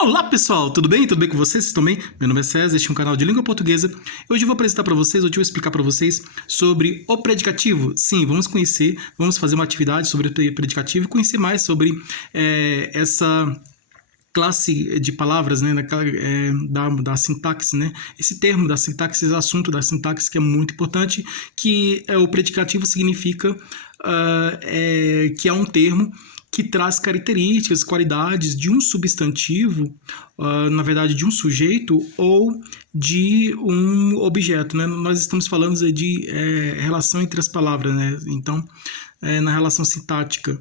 Olá pessoal, tudo bem? Tudo bem com vocês? Vocês estão bem? Meu nome é César, este é um canal de língua portuguesa. Hoje eu vou apresentar para vocês, hoje eu vou explicar para vocês sobre o predicativo. Sim, vamos fazer uma atividade sobre o predicativo e conhecer mais sobre essa classe de palavras, né, da sintaxe, né? Esse termo da sintaxe, esse assunto da sintaxe que é muito importante, que o predicativo significa que é um termo que traz características, qualidades de um substantivo, na verdade de um sujeito ou de um objeto, né? Nós estamos falando de relação entre as palavras, né? Então, na relação sintática,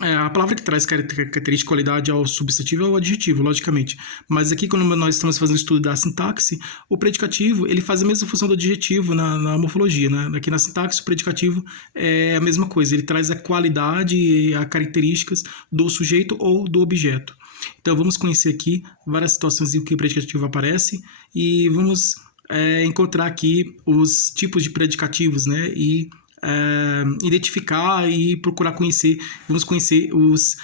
a palavra que traz característica e qualidade ao substantivo é o adjetivo, logicamente. Mas aqui, quando nós estamos fazendo o estudo da sintaxe, o predicativo ele faz a mesma função do adjetivo na morfologia. Né? Aqui na sintaxe, o predicativo é a mesma coisa. Ele traz a qualidade e as características do sujeito ou do objeto. Então, vamos conhecer aqui várias situações em que o predicativo aparece e vamos encontrar aqui os tipos de predicativos, né? E identificar e procurar conhecer, vamos conhecer os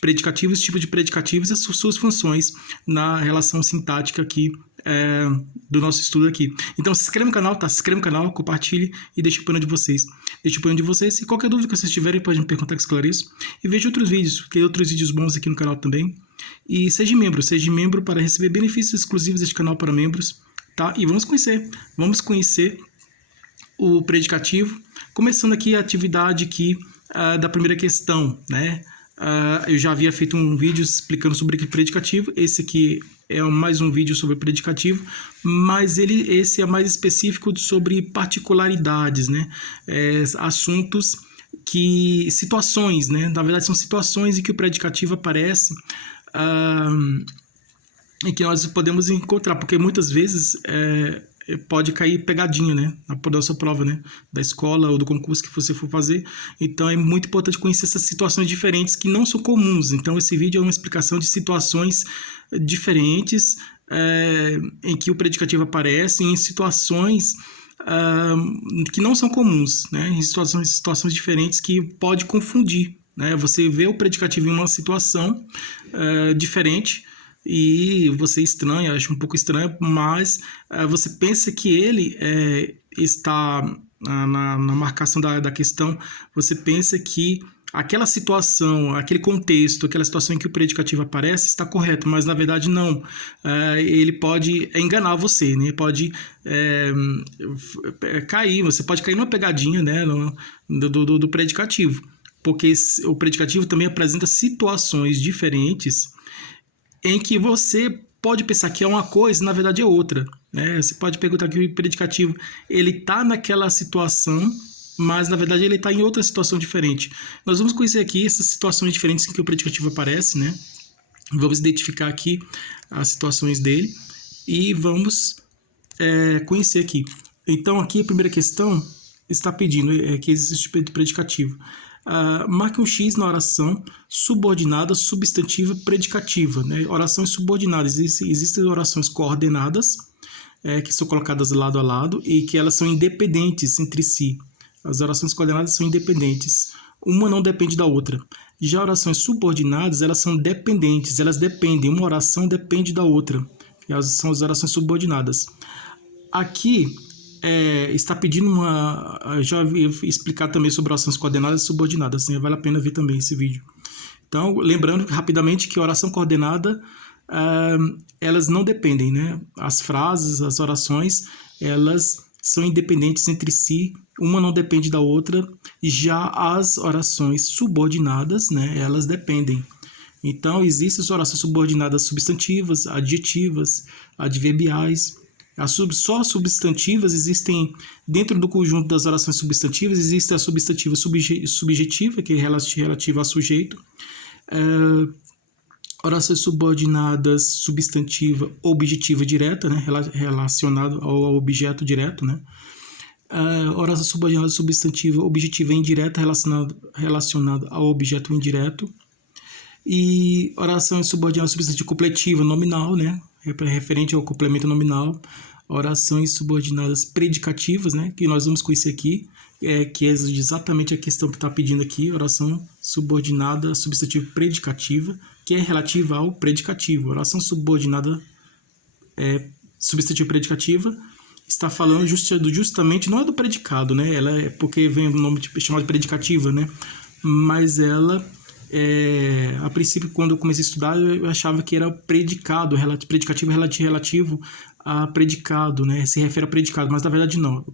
predicativos, tipos de predicativos e as suas funções na relação sintática aqui do nosso estudo aqui. Então se inscreva no canal, tá? Se inscreva no canal, compartilhe e deixe o opinião de vocês. Deixe o opinião de vocês e qualquer dúvida que vocês tiverem pode me perguntar que esclareço. E veja outros vídeos, tem outros vídeos bons aqui no canal também. E seja membro para receber benefícios exclusivos deste canal para membros, tá? E vamos conhecer o predicativo, começando aqui a atividade aqui, da primeira questão, né? Eu já havia feito um vídeo explicando sobre o predicativo, esse aqui é mais um vídeo sobre predicativo, mas esse é mais específico sobre particularidades, né? Assuntos situações, né? Na verdade são situações em que o predicativo aparece, em que nós podemos encontrar, porque muitas vezes pode cair pegadinha, né, na sua prova, né, da escola ou do concurso que você for fazer. Então é muito importante conhecer essas situações diferentes que não são comuns. Então esse vídeo é uma explicação de situações diferentes em que o predicativo aparece em situações que não são comuns, né, em situações diferentes que pode confundir, né, você vê o predicativo em uma situação diferente e você estranha, acha um pouco estranho, mas você pensa que ele está na marcação da questão, você pensa que aquela situação, aquele contexto, aquela situação em que o predicativo aparece está correto, mas na verdade não. Ele pode enganar você, né? Pode cair, você pode cair numa pegadinha, né, do predicativo, porque o predicativo também apresenta situações diferentes em que você pode pensar que é uma coisa e na verdade é outra, né? Você pode perguntar que o predicativo ele está naquela situação, mas na verdade ele está em outra situação diferente. Nós vamos conhecer aqui essas situações diferentes em que o predicativo aparece, né? Vamos identificar aqui as situações dele e vamos conhecer aqui. Então aqui a primeira questão está pedindo que existe esse tipo de predicativo. Marque um X na oração subordinada, substantiva, predicativa, né? Orações subordinadas, existem orações coordenadas, que são colocadas lado a lado e que elas são independentes entre si. As orações coordenadas são independentes, uma não depende da outra. Já orações subordinadas, elas são dependentes, elas dependem, uma oração depende da outra, são as orações subordinadas. Aqui está pedindo já havia explicado também sobre orações coordenadas e subordinadas, né? Vale a pena ver também esse vídeo. Então, lembrando rapidamente que a oração coordenada, elas não dependem, né? As frases, as orações, elas são independentes entre si, uma não depende da outra. Já as orações subordinadas, né? Elas dependem. Então, existem as orações subordinadas substantivas, adjetivas, adverbiais. Só substantivas existem dentro do conjunto das orações substantivas. Existe a substantiva subjetiva, que é relativa a sujeito. Orações subordinadas substantiva objetiva direta, né, relacionado ao objeto direto, né. Oração subordinada substantiva objetiva indireta relacionado ao objeto indireto. E oração subordinada substantiva completiva nominal, né, referente ao complemento nominal. Orações subordinadas predicativas, né, que nós vamos conhecer aqui, que é exatamente a questão que está pedindo aqui, oração subordinada substantivo predicativa, que é relativa ao predicativo. Oração subordinada substantivo predicativa está falando justamente, não é do predicado, né? Ela é porque vem o nome chamado de predicativa, né? Mas ela, a princípio, quando eu comecei a estudar, eu achava que era predicado, predicativo relativo a predicado, né? Se refere a predicado, mas na verdade não.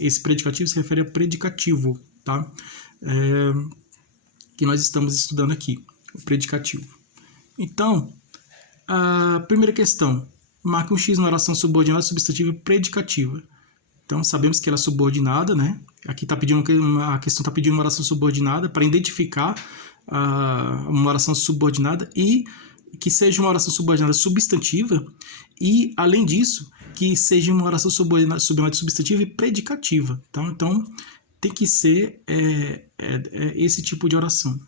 Esse predicativo se refere a predicativo, tá? Que nós estamos estudando aqui, o predicativo. Então, a primeira questão, marque um X na oração subordinada substantiva predicativa. Então, sabemos que ela é subordinada, né? Aqui a questão está pedindo uma oração subordinada para identificar uma oração subordinada e que seja uma oração subordinada substantiva e, além disso, que seja uma oração subordinada substantiva e predicativa. Tá? Então, tem que ser esse tipo de oração.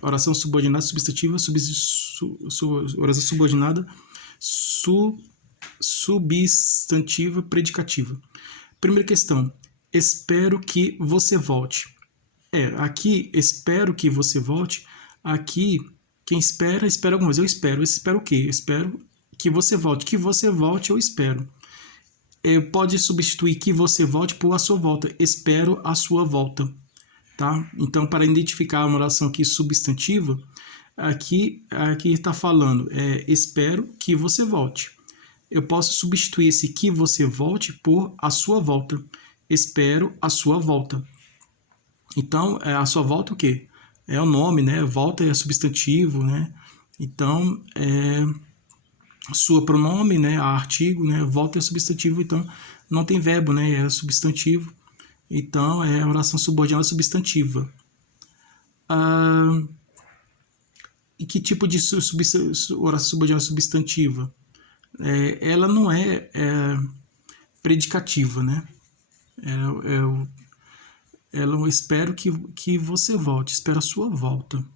Oração subordinada substantiva, oração subordinada substantiva predicativa. Primeira questão, espero que você volte. Aqui, espero que você volte. Aqui, quem espera alguma coisa. Eu espero o quê? Eu espero que você volte. Que você volte, eu espero. Pode substituir que você volte por a sua volta. Espero a sua volta. Tá? Então, para identificar uma oração aqui substantiva, aqui está falando, espero que você volte. Eu posso substituir esse que você volte por a sua volta. Espero a sua volta. Então, a sua volta o quê? É o nome, né? Volta é substantivo, né? Então, sua pronome, né? Artigo, né? Volta é substantivo, então não tem verbo, né? É substantivo. Então, é oração subordinada substantiva. E que tipo de oração subordinada substantiva? Ela não é predicativa, né? Eu espero que você volte, espero a sua volta.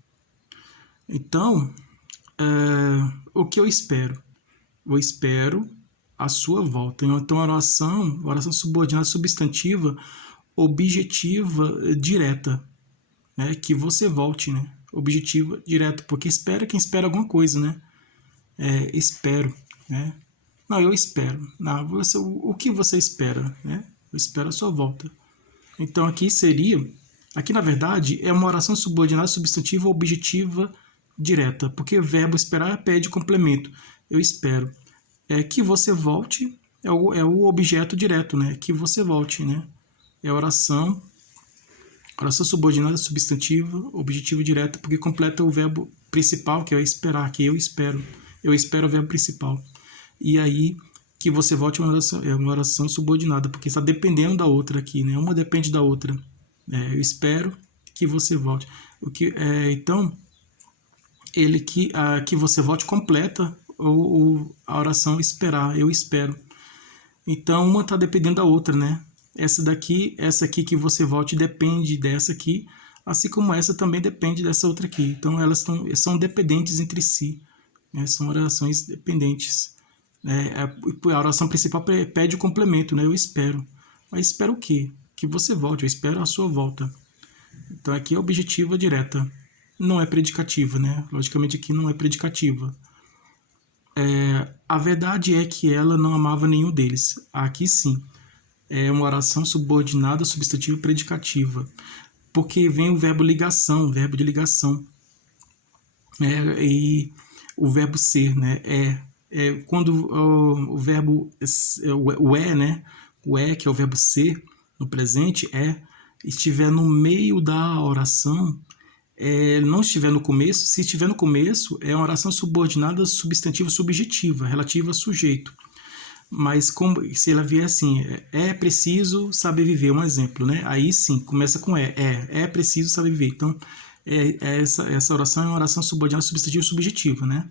Então, o que eu espero? Eu espero a sua volta. Então, a oração subordinada substantiva objetiva direta, né? Que você volte, né? Objetiva direta, porque espera quem espera alguma coisa, né? Espero, né? Não, eu espero. Não, o que você espera, né? Eu espero a sua volta. Então, aqui na verdade, é uma oração subordinada substantiva objetiva direta, porque o verbo esperar pede complemento. Eu espero. Que você volte é o objeto direto, né? Que você volte, né? É a oração subordinada substantiva objetiva direta, porque completa o verbo principal, que é esperar, que eu espero. Eu espero o verbo principal. E aí, que você volte é uma oração subordinada, porque está dependendo da outra aqui, né? Uma depende da outra. Eu espero que você volte. Então, que você volte completa a oração esperar, eu espero. Então, uma está dependendo da outra, né? Essa aqui que você volte depende dessa aqui, assim como essa também depende dessa outra aqui. Então, elas são dependentes entre si, né? São orações dependentes. A oração principal pede o complemento, né? Eu espero. Mas espero o quê? Que você volte, eu espero a sua volta. Então, aqui é objetiva direta. Não é predicativa, né? Logicamente, aqui não é predicativa. A verdade é que ela não amava nenhum deles. Aqui sim. É uma oração subordinada substantiva predicativa, porque vem o verbo ligação, verbo de ligação, e o verbo ser, né? Quando o verbo né? O que é o verbo ser no presente estiver no meio da oração, não estiver no começo. Se estiver no começo, é uma oração subordinada substantiva subjetiva, relativa a sujeito. Mas se ela vier assim, é preciso saber viver, um exemplo, né? Aí sim, começa com é preciso saber viver. Então, essa oração é uma oração subordinada substantiva subjetiva, né?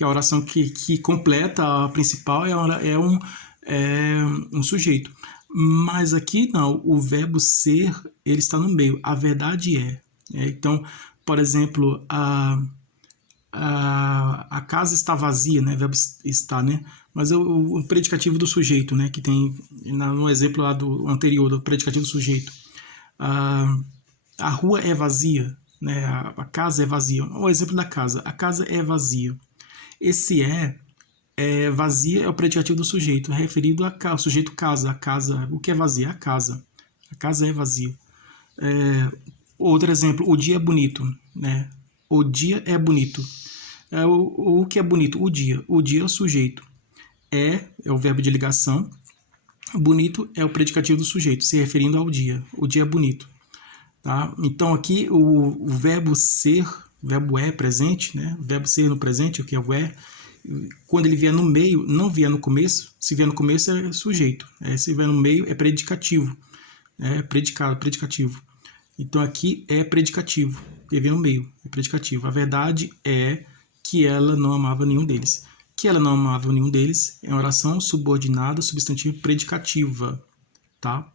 A oração que completa a principal é um sujeito. Mas aqui não, o verbo ser, ele está no meio, a verdade é. Então, por exemplo, a casa está vazia, né? Verbo está, né? Mas é o predicativo do sujeito, né? Que tem no exemplo lá do anterior, do predicativo do sujeito. A rua é vazia, né? A casa é vazia. O exemplo da casa. A casa é vazia. Esse vazia é o predicativo do sujeito, referido ao sujeito casa. A casa, o que é vazia? A casa. A casa é vazia. Outro exemplo, o dia é bonito, né? O dia é bonito. O que é bonito? O dia. O dia é o sujeito. É o verbo de ligação. Bonito é o predicativo do sujeito, se referindo ao dia. O dia é bonito. Tá? Então aqui o verbo ser, o verbo é presente, né? O verbo ser no presente, o que é o é, quando ele vier no meio, não vier no começo. Se vier no começo é sujeito. Se vier no meio é predicativo. Predicativo. Então aqui é predicativo. Ele vem no meio, é predicativo. A verdade é que ela não amava nenhum deles. Que ela não amava nenhum deles é uma oração subordinada, substantivo, predicativa. Tá?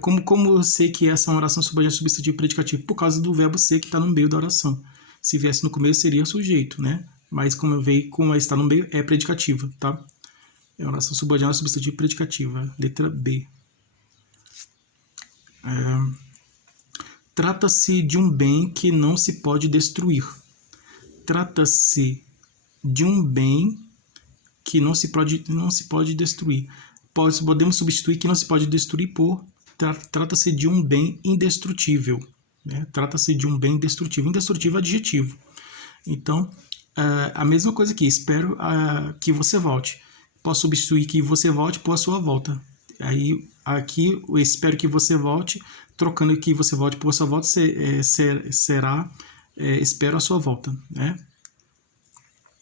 Como eu sei que essa é uma oração subordinada, substantivo, predicativo? Por causa do verbo ser que está no meio da oração. Se viesse no começo seria sujeito, né? Mas como ela está no meio, é predicativa, tá? É uma oração subordinada, substantivo, predicativa. Letra B. Trata-se de um bem que não se pode destruir. Trata-se de um bem que não se pode destruir. Podemos substituir que não se pode destruir por trata-se de um bem indestrutível. Né? Trata-se de um bem indestrutível. Indestrutível é adjetivo. Então, a mesma coisa aqui. Espero que você volte. Posso substituir que você volte por a sua volta. Aí, aqui, eu espero que você volte. Trocando que você volte por a sua volta, será espero a sua volta. Né?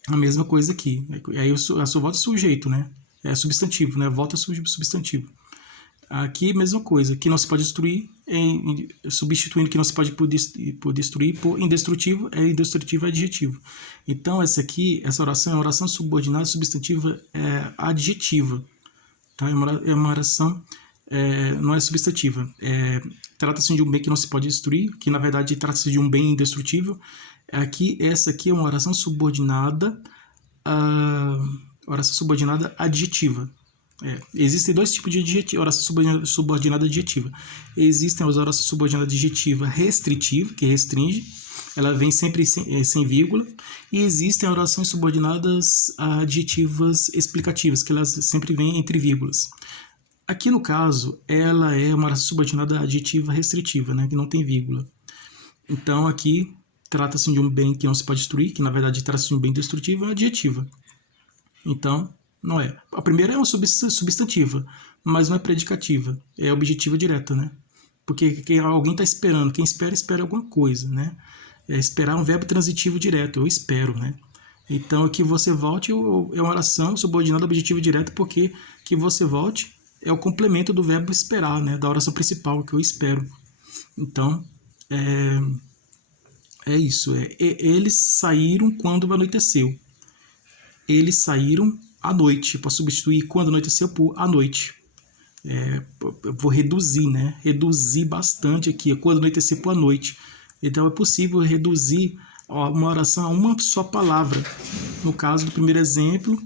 A mesma coisa aqui. Aí, a sua volta é sujeito, né? É substantivo, né? Volta substantivo. Aqui, mesma coisa. Que não se pode destruir, substituindo que não se pode por destruir por indestrutível, indestrutível adjetivo. Então, essa oração é uma oração subordinada substantiva adjetiva. Tá? É uma oração, não é substantiva. Trata-se de um bem que não se pode destruir, que na verdade trata-se de um bem indestrutível. Essa aqui é uma oração subordinada oração subordinada adjetiva. Existem dois tipos de oração subordinada adjetiva. Existem as orações subordinadas adjetiva restritiva, que restringe, ela vem sempre sem vírgula, e existem orações subordinadas adjetivas explicativas, que elas sempre vêm entre vírgulas. Aqui no caso, ela é uma oração subordinada adjetiva restritiva, né, que não tem vírgula. Então aqui trata-se de um bem que não se pode destruir, que na verdade trata-se de um bem destrutivo, é adjetiva. Então, não é. A primeira é uma substantiva, mas não é predicativa. É objetiva direta, né? Porque alguém está esperando. Quem espera alguma coisa, né? Esperar um verbo transitivo direto. Eu espero, né? Então, que você volte é uma oração subordinada objetiva direta, porque que você volte é o complemento do verbo esperar, né? Da oração principal, que eu espero. Então, é isso. Eles saíram quando anoiteceu. Eles saíram à noite. Para substituir quando anoiteceu por à noite. Eu vou reduzir, né? Reduzir bastante aqui. Quando anoiteceu por à noite. Então é possível reduzir uma oração a uma só palavra. No caso do primeiro exemplo,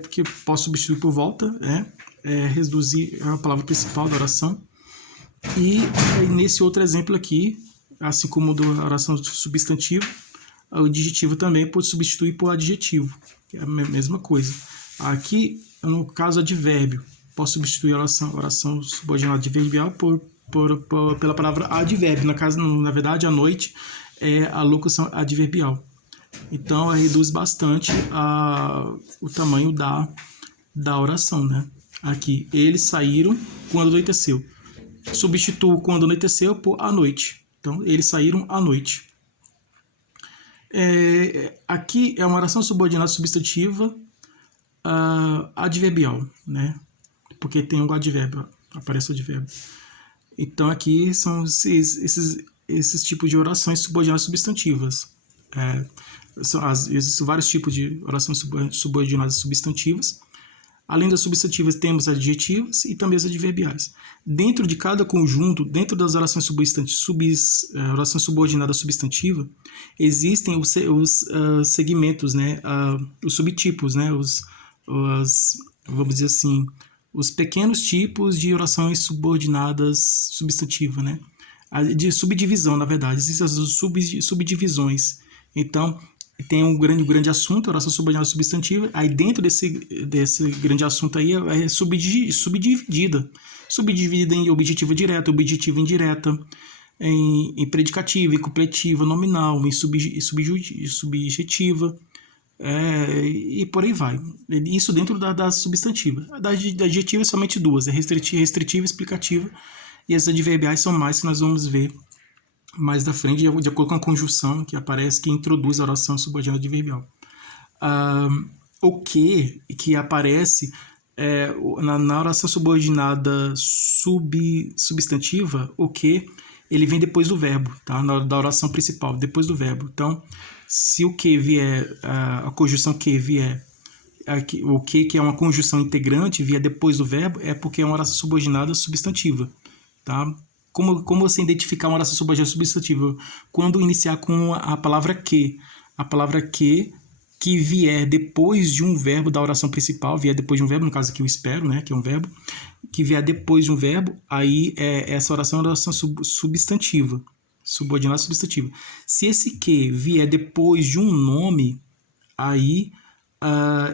porque posso substituir por volta, reduzir a palavra principal da oração. E nesse outro exemplo aqui, assim como da oração substantiva, o adjetivo também pode substituir por adjetivo. É a mesma coisa. Aqui, no caso, advérbio. Posso substituir a oração subordinada adverbial pela palavra advérbio. Na verdade, à noite é a locução adverbial. Então, reduz bastante o tamanho da oração, né? Aqui, eles saíram quando anoiteceu. Substituo quando anoiteceu por à noite. Então, eles saíram à noite. Aqui é uma oração subordinada substantiva adverbial, né? Porque tem um advérbio, aparece o advérbio. Então aqui são esses tipos de orações subordinadas substantivas. Existem vários tipos de orações subordinadas substantivas. Além das substantivas, temos adjetivas e também as adverbiais. Dentro de cada conjunto, dentro das orações orações subordinadas substantiva, existem os segmentos, né? Os subtipos, né? Vamos dizer assim, os pequenos tipos de orações subordinadas substantiva, né? De subdivisão, na verdade, existem as subdivisões. Então, tem um grande assunto, oração subordinada substantiva, aí dentro desse grande assunto aí é subdividida em objetiva direta, objetiva indireta, em predicativa, em completiva, nominal, em subjetiva, e por aí vai. Isso dentro da substantiva. Da adjetiva é somente duas, é restritiva e explicativa, e as adverbiais são mais que nós vamos ver mais da frente, de acordo com a conjunção que aparece, que introduz a oração subordinada adverbial. O que aparece na oração subordinada substantiva, o que ele vem depois do verbo, tá? Da oração principal, depois do verbo. Então, se o que vier, a conjunção que vier, o que é uma conjunção integrante, vier depois do verbo, é porque é uma oração subordinada substantiva, tá? Como você identificar uma oração subordinada substantiva? Quando iniciar com a palavra que. A palavra que vier depois de um verbo da oração principal, vier depois de um verbo, no caso aqui eu espero, né, que é um verbo, que vier depois de um verbo, aí essa oração é uma oração substantiva, subordinada substantiva. Se esse que vier depois de um nome, aí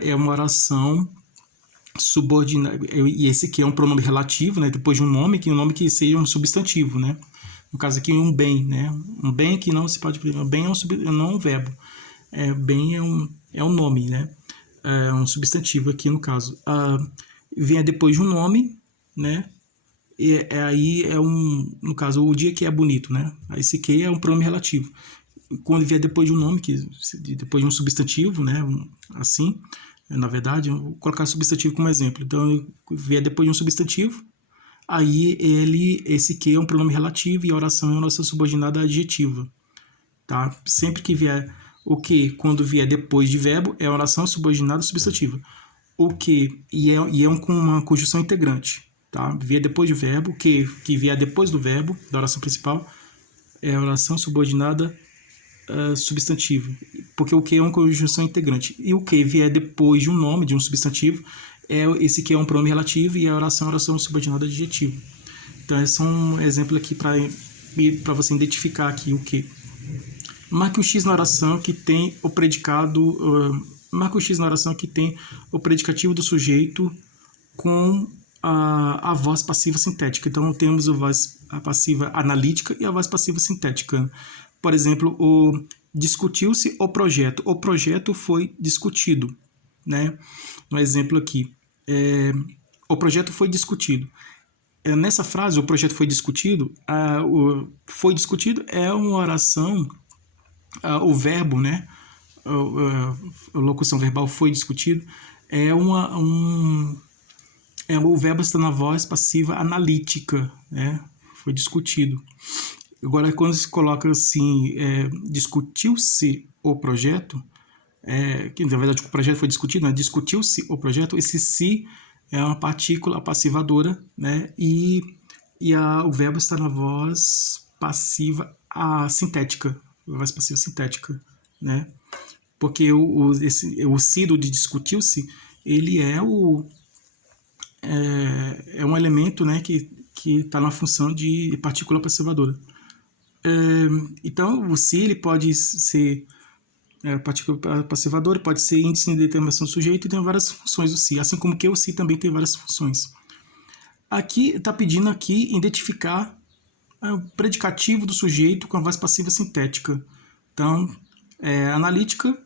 é uma oração subordinada, e esse que é um pronome relativo, né, depois de um nome que seja um substantivo, né? No caso aqui um bem, né? Um bem que não se pode, bem não é um verbo, bem é um nome, né? É um substantivo aqui no caso. Vem depois de um nome, né? E aí no caso o dia que é bonito, né? Esse que é um pronome relativo. Quando vier depois de um nome, depois de um substantivo, né? Assim. Na verdade, eu vou colocar substantivo como exemplo. Então, vier depois de um substantivo, aí esse que é um pronome relativo e a oração é uma oração subordinada adjetiva, tá? Sempre que vier o que, quando vier depois de verbo, é oração subordinada substantiva. O que, com uma conjunção integrante, tá? Vier depois de verbo, que vier depois do verbo, da oração principal, é oração subordinada substantivo, porque o que é uma conjunção integrante. E o que vier depois de um nome, de um substantivo, esse que é um pronome relativo e a oração subordinada adjetiva. Então, esse é um exemplo aqui para você identificar aqui o que. Marque um X na oração que tem o predicado. Marque um X na oração que tem o predicativo do sujeito com a voz passiva sintética. Então, temos a passiva analítica e a voz passiva sintética. Por exemplo, discutiu-se o projeto. O projeto foi discutido, né? No exemplo aqui, o projeto foi discutido. Nessa frase, o projeto foi discutido, foi discutido é uma oração, o verbo, né? A locução verbal foi discutido, o verbo está na voz passiva analítica, né? Foi discutido. Agora, quando se coloca assim, discutiu-se o projeto, que na verdade o projeto foi discutido, né? Discutiu-se o projeto, esse se é uma partícula passivadora, né? E o verbo está na voz passiva sintética, voz passiva sintética, né? Porque o se de discutiu-se, ele é um elemento, né, que está na função de partícula passivadora. Então, o se ele pode ser partícula passivadora, pode ser índice de determinação do sujeito e tem várias funções o se, assim como que o se também tem várias funções. Aqui está pedindo aqui identificar o predicativo do sujeito com a voz passiva sintética. Então, analítica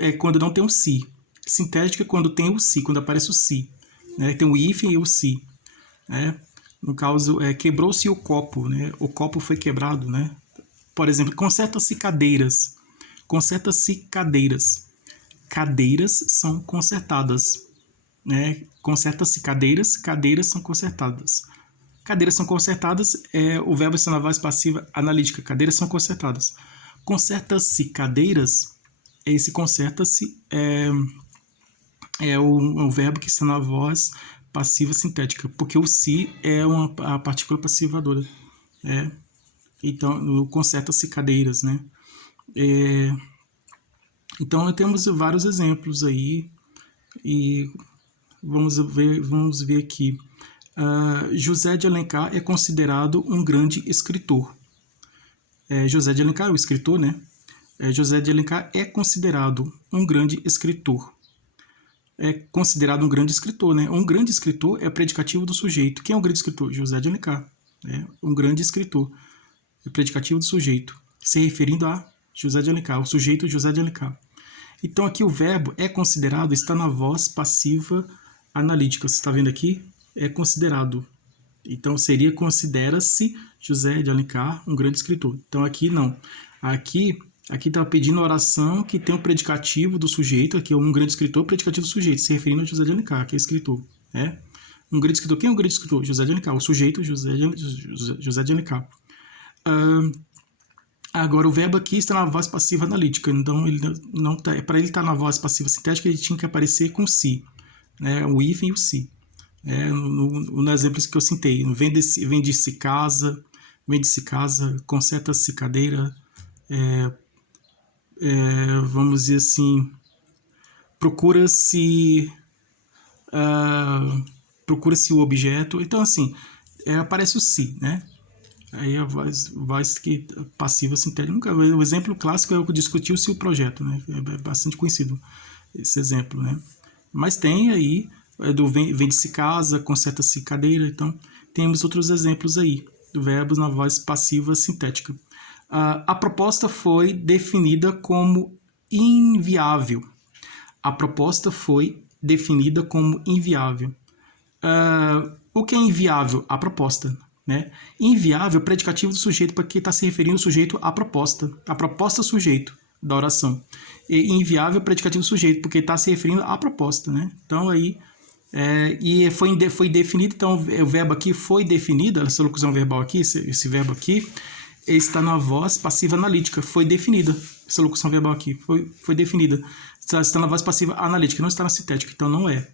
é quando não tem o se, sintética é quando tem o se, quando aparece o se, né? Tem o if e o se, né? No caso, quebrou-se o copo, né? O copo foi quebrado, né? Por exemplo, conserta-se cadeiras. Conserta-se cadeiras. Cadeiras são consertadas, né? Conserta-se cadeiras, cadeiras são consertadas. Cadeiras são consertadas, o verbo está na voz passiva analítica. Cadeiras são consertadas. Conserta-se cadeiras, esse conserta-se é o verbo que está na voz passiva sintética, porque o se é a partícula passivadora. Então, conserta-se cadeiras, né? Então, temos vários exemplos aí, e vamos ver aqui. José de Alencar é considerado um grande escritor. José de Alencar, o escritor, né? José de Alencar é considerado um grande escritor. É considerado um grande escritor, né? Um grande escritor é predicativo do sujeito. Quem é um grande escritor? José de Alencar. Um grande escritor. É predicativo do sujeito, se referindo a José de Alencar, o sujeito José de Alencar. Então, aqui o verbo é considerado, está na voz passiva analítica. Você está vendo aqui? É considerado. Então, seria considera-se José de Alencar um grande escritor. Então, aqui não. Aqui está pedindo a oração que tem o predicativo do sujeito, aqui é um grande escritor, predicativo do sujeito, se referindo a José de Alencar, que é escritor. Um grande escritor. Quem é um grande escritor? José de Alencar. O sujeito, José de Alencar. Agora, o verbo aqui está na voz passiva analítica, então para ele estar na voz passiva sintética, ele tinha que aparecer com si, né? O hífen e o si. No exemplo que eu citei, vende-se casa, conserta-se cadeira, vamos dizer assim, procura-se o objeto. Então, assim, aparece o si, né? Aí a voz que passiva sintética. O exemplo clássico é o que discutiu-se o projeto, né? É bastante conhecido esse exemplo, né? Mas tem aí do vende-se casa, conserta-se cadeira. Então, temos outros exemplos aí do verbos na voz passiva sintética. A proposta foi definida como inviável. A proposta foi definida como inviável. O que é inviável? A proposta. Né? Inviável, predicativo do sujeito, para que está se referindo o sujeito à proposta sujeito da oração. E inviável, predicativo do sujeito, porque está se referindo à proposta. Né? Então, aí, e foi definido, então o verbo aqui foi definido, essa locução verbal aqui, esse verbo aqui, está na voz passiva analítica, foi definida, essa locução verbal aqui, foi definida, está na voz passiva analítica, não está na sintética, então não é.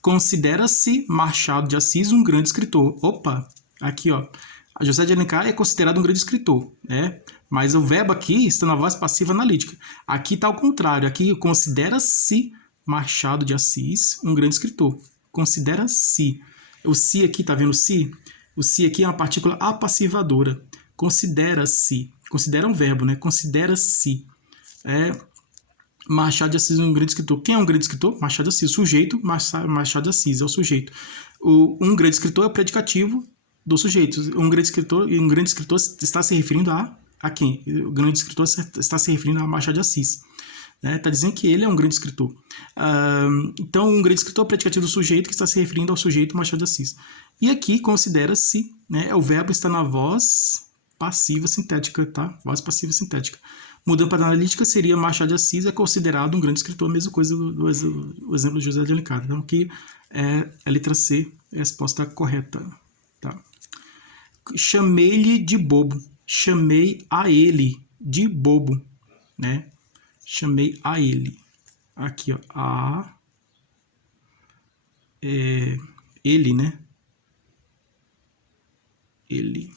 Considera-se Machado de Assis um grande escritor. Opa! Aqui, ó, José de Alencar é considerado um grande escritor, né? Mas o verbo aqui está na voz passiva analítica. Aqui está ao contrário. Aqui considera-se Machado de Assis um grande escritor. Considera-se. O si aqui, tá vendo o si? O si aqui é uma partícula apassivadora. Considera-se. Considera um verbo, né? Considera-se. Machado de Assis é um grande escritor. Quem é um grande escritor? Machado de Assis. O sujeito, Machado de Assis é o sujeito. Um grande escritor é o predicativo do sujeito. Um grande escritor está se referindo a quem? O grande escritor está se referindo a Machado de Assis. Está dizendo que ele é um grande escritor. Então, um grande escritor é o predicativo do sujeito que está se referindo ao sujeito Machado de Assis. E aqui considera-se, né, o verbo está na voz passiva sintética, tá? Voz passiva sintética. Mudando para a analítica, seria Machado de Assis é considerado um grande escritor, a mesma coisa do exemplo de José de Alencar. Então, aqui é a letra C, é a resposta correta. Tá? Chamei-lhe de bobo. Chamei a ele de bobo, né? Chamei a ele. Aqui, ó. Ele, né? Ele.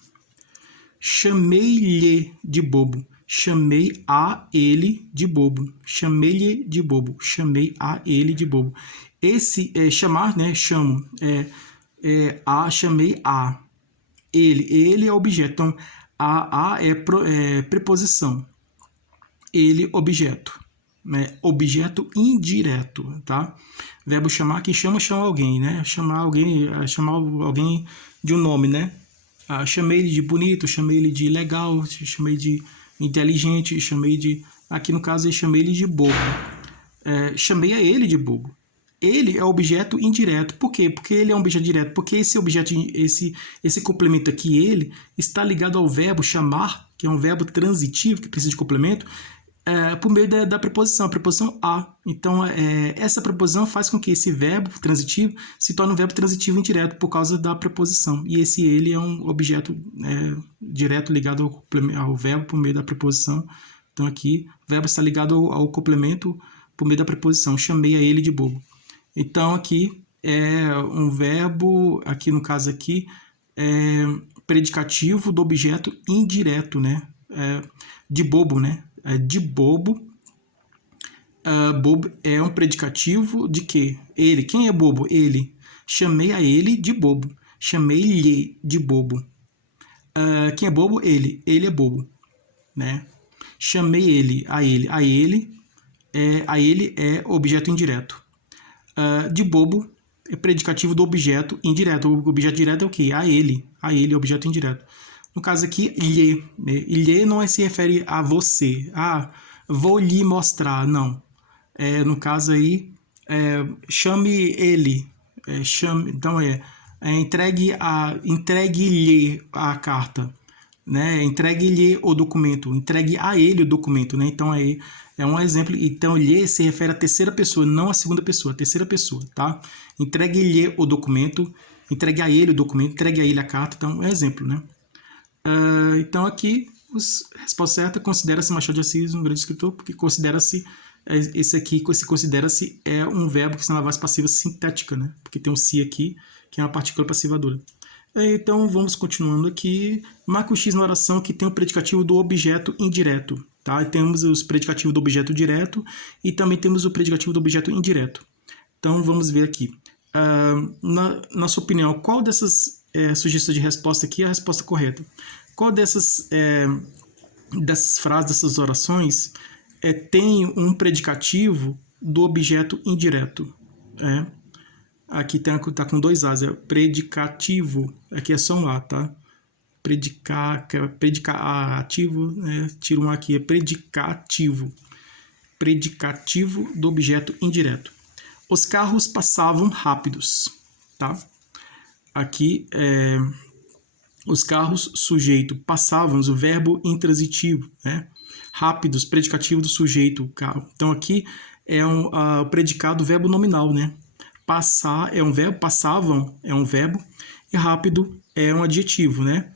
Chamei-lhe de bobo. Chamei a ele de bobo. Chamei-lhe de bobo. Chamei a ele de bobo. Esse chamar, né? Chamo. Chamei a. Ele é objeto. Então, a é preposição. Ele, objeto. Né? Objeto indireto, tá? Verbo chamar, que chama alguém, né? Chamar alguém de um nome, né? Chamei ele de bonito, chamei ele de legal, chamei de inteligente, chamei de... Aqui no caso eu chamei ele de bobo. Chamei a ele de bobo. Ele é objeto indireto. Por quê? Porque ele é um objeto direto. Porque esse objeto, esse complemento aqui, ele, está ligado ao verbo chamar, que é um verbo transitivo, que precisa de complemento, por meio da preposição, a preposição a. Então, essa preposição faz com que esse verbo transitivo se torne um verbo transitivo indireto por causa da preposição. E esse ele é um objeto direto ligado ao verbo por meio da preposição. Então, aqui, o verbo está ligado ao complemento por meio da preposição. Chamei a ele de bobo. Então, aqui é um verbo, aqui no caso aqui, é predicativo do objeto indireto, né? De bobo, né? De bobo. Bobo é um predicativo de quê? Ele. Quem é bobo? Ele. Chamei a ele de bobo. Chamei-lhe de bobo. Quem é bobo? Ele. Ele é bobo, né? Chamei ele. A ele. A ele é objeto indireto. De bobo é predicativo do objeto indireto. O objeto direto é o quê? A ele. A ele é objeto indireto. No caso aqui, lhe. Lhe não se refere a você. Vou lhe mostrar. Não. No caso aí, chame ele. Então entregue-lhe a carta. Né? Entregue-lhe o documento. Entregue a ele o documento. Né? Então aí é um exemplo. Então, lhe se refere à terceira pessoa, não à segunda pessoa, à terceira pessoa, tá? Entregue-lhe o documento, entregue a ele o documento, entregue a ele a carta. Então, é um exemplo, né? Então, aqui, a resposta certa considera-se Machado de Assis um grande escritor, porque considera-se, esse considera-se um verbo que está na base passiva sintética, né? Porque tem um se aqui, que é uma partícula passivadora. Então, vamos continuando aqui. Marca o X na oração que tem o predicativo do objeto indireto. Tá? Temos os predicativos do objeto direto e também temos o predicativo do objeto indireto. Então, vamos ver aqui. Na sua opinião, qual dessas sugestões de resposta aqui é a resposta correta? Qual dessas frases, dessas orações, tem um predicativo do objeto indireto? Aqui tá com dois A's, é predicativo. Aqui é só um A, tá? Predicativo, tira um A aqui, é predicativo. Predicativo do objeto indireto. Os carros passavam rápidos, tá? Aqui, os carros, sujeito, passavam, o verbo intransitivo, né? Rápidos, predicativo do sujeito, carro. Então, aqui é o predicado verbo nominal, né? Passar é um verbo, passavam é um verbo, e rápido é um adjetivo, né?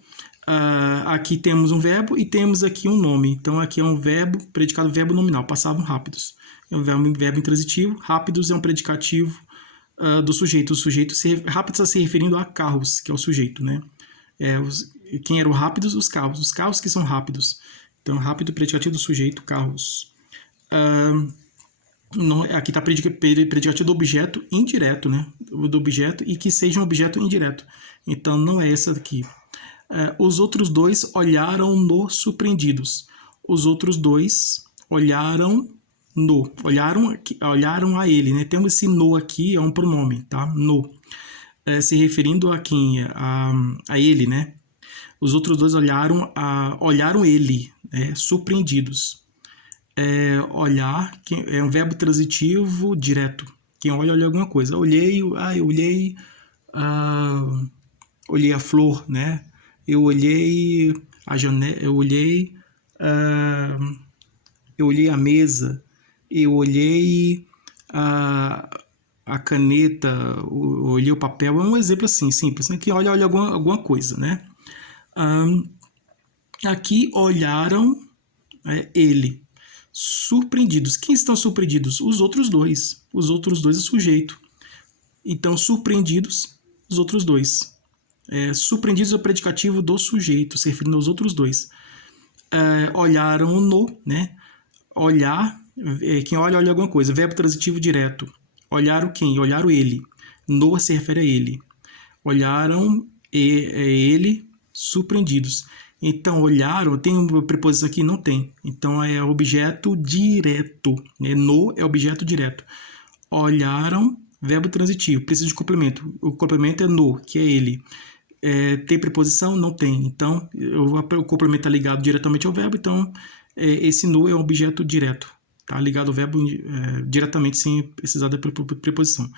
Aqui temos um verbo e temos aqui um nome. Então, aqui é um verbo, predicado verbo nominal, passavam rápidos. É um verbo intransitivo, rápidos é um predicativo do sujeito. O sujeito, rápido está se referindo a carros, que é o sujeito, né? Quem eram rápidos? Os carros que são rápidos. Então, rápido, predicativo do sujeito, carros. Aqui está predicativo do objeto indireto, né? Do objeto e que seja um objeto indireto. Então, não é essa daqui. Os outros dois olharam-no surpreendidos. Os outros dois olharam a ele, né? Temos esse no aqui, é um pronome, tá? No. Se referindo a quem? A ele, né? Os outros dois olharam ele, né? Surpreendidos. Olhar é um verbo transitivo direto. Quem olha alguma coisa. Eu olhei a flor, né? Eu olhei a janela, eu olhei a mesa, eu olhei a caneta, eu olhei o papel. É um exemplo assim, simples, né? Que olha alguma coisa, né? Aqui olharam ele. Surpreendidos. Quem estão surpreendidos? Os outros dois. Os outros dois é sujeito. Então, surpreendidos, os outros dois. Surpreendidos é o predicativo do sujeito, se referindo aos outros dois. Olharam-no, né? Olhar, quem olha alguma coisa. Verbo transitivo direto. Olharam quem? Olharam ele. No se refere a ele. Olharam ele, surpreendidos. Então, olharam, tem uma preposição aqui? Não tem. Então, é objeto direto. Né? No é objeto direto. Olharam, verbo transitivo. Precisa de complemento. O complemento é no, que é ele. Tem preposição? Não tem. Então, o complemento está ligado diretamente ao verbo. Então, esse no é um objeto direto. Está ligado ao verbo diretamente, sem precisar da preposição.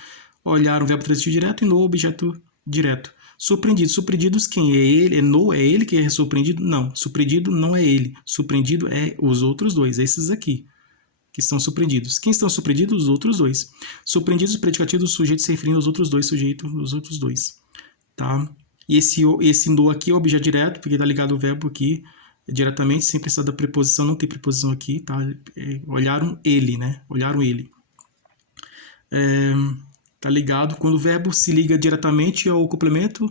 Olharam, verbo transitivo direto, e no, objeto direto. Surpreendidos. Surpreendidos quem? É ele? É ele que é surpreendido? Não. Surpreendido não é ele. Surpreendido é os outros dois. Esses aqui que estão surpreendidos. Quem estão surpreendidos? Os outros dois. Surpreendidos, predicativo do sujeito se referindo aos outros dois sujeitos, os outros dois. Tá? E esse no aqui é o objeto direto, porque está ligado ao verbo aqui diretamente, sem precisar da preposição. Não tem preposição aqui. Tá? Olharam ele, né? Olharam ele. Tá ligado? Quando o verbo se liga diretamente ao complemento,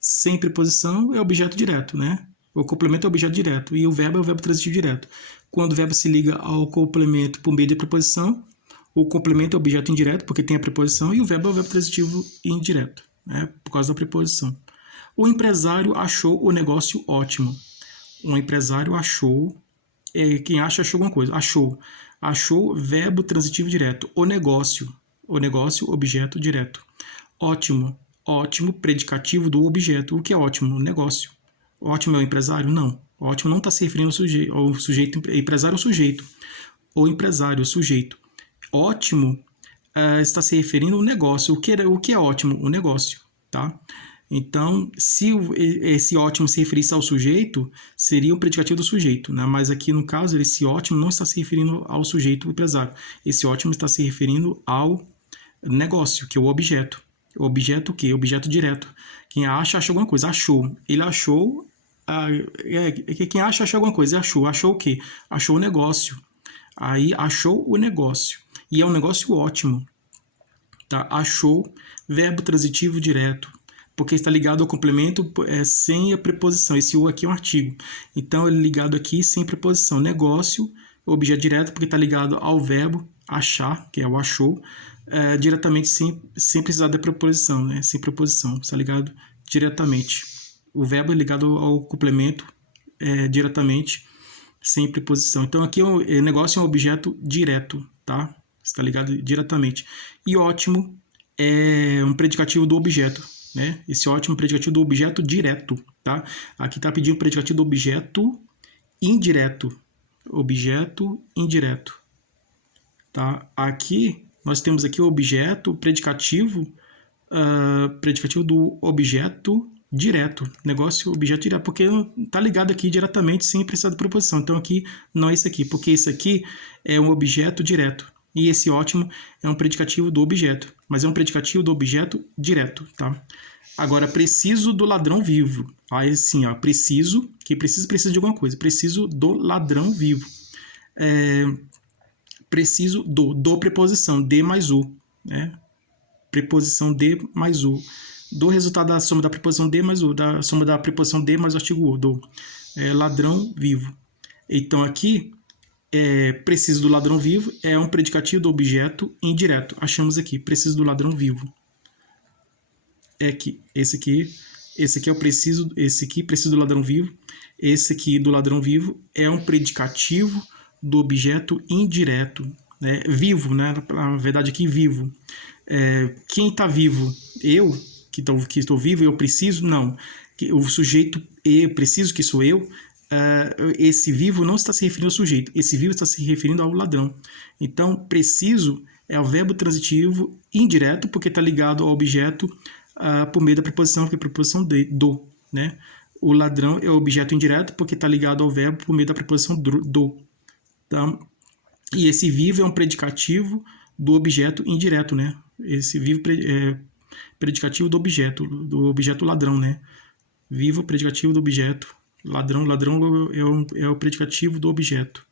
sem preposição, é objeto direto, né? O complemento é objeto direto e o verbo é o verbo transitivo direto. Quando o verbo se liga ao complemento por meio de preposição, o complemento é objeto indireto, porque tem a preposição, e o verbo é o verbo transitivo indireto, né? Por causa da preposição. O empresário achou o negócio ótimo. Um empresário achou... quem acha, achou alguma coisa. Achou, verbo transitivo direto. O negócio, objeto direto. Ótimo, predicativo do objeto. O que é ótimo? Negócio. Ótimo é o empresário? Não. Ótimo não está se referindo ao sujeito. Empresário é o sujeito. O empresário, o sujeito. Ótimo está se referindo ao negócio. O que é ótimo? O negócio, tá? Então, se esse ótimo se referisse ao sujeito, seria um predicativo do sujeito, né? Mas aqui, no caso, esse ótimo não está se referindo ao sujeito, o empresário. Esse ótimo está se referindo ao negócio, que é o objeto. O objeto o quê? Objeto direto. Quem acha, acha alguma coisa. Achou. Ele achou... quem acha, acha alguma coisa. Achou. Achou o quê? Achou o negócio. Aí, achou o negócio. E é um negócio ótimo. Tá? Achou, verbo transitivo direto. Porque está ligado ao complemento sem a preposição. Esse o aqui é um artigo. Então, ele é ligado aqui sem preposição. Negócio, objeto direto, porque está ligado ao verbo achar, que é o achou, diretamente sem precisar da preposição, né? Sem preposição. Está ligado diretamente. O verbo é ligado ao complemento diretamente, sem preposição. Então, aqui o negócio é um objeto direto, tá? Está ligado diretamente. E ótimo é um predicativo do objeto, né? Esse ótimo predicativo do objeto direto, tá? Aqui está pedindo predicativo do objeto indireto. Objeto indireto, tá? Aqui nós temos aqui o objeto predicativo, predicativo do objeto direto. Negócio objeto direto, porque está ligado aqui diretamente sem precisar de preposição. Então aqui não é isso aqui, porque isso aqui é um objeto direto. E esse ótimo é um predicativo do objeto, mas é um predicativo do objeto direto, tá? Agora, preciso do ladrão vivo. Aí, assim, ó, preciso de alguma coisa. Preciso do ladrão vivo. Preciso do preposição, de mais o, né? Preposição de mais o. Do resultado da soma da preposição de mais o, da soma da preposição de mais o artigo o, do ladrão vivo. Então, aqui... preciso do ladrão vivo é um predicativo do objeto indireto. Achamos aqui, preciso do ladrão vivo. Esse aqui é o preciso, esse aqui, preciso do ladrão vivo. Esse aqui do ladrão vivo é um predicativo do objeto indireto, né? Vivo, né? Na verdade aqui, vivo. Quem está vivo? Eu, que estou vivo, eu preciso? Não. O sujeito, eu preciso, que sou eu. Esse vivo não está se referindo ao sujeito, esse vivo está se referindo ao ladrão. Então, preciso é o verbo transitivo indireto, porque está ligado ao objeto por meio da preposição, que é a preposição do, né? O ladrão é o objeto indireto, porque está ligado ao verbo por meio da preposição do. Tá? E esse vivo é um predicativo do objeto indireto, né? Esse vivo é predicativo do objeto ladrão, né? Vivo, predicativo do objeto. Ladrão é o predicativo do objeto.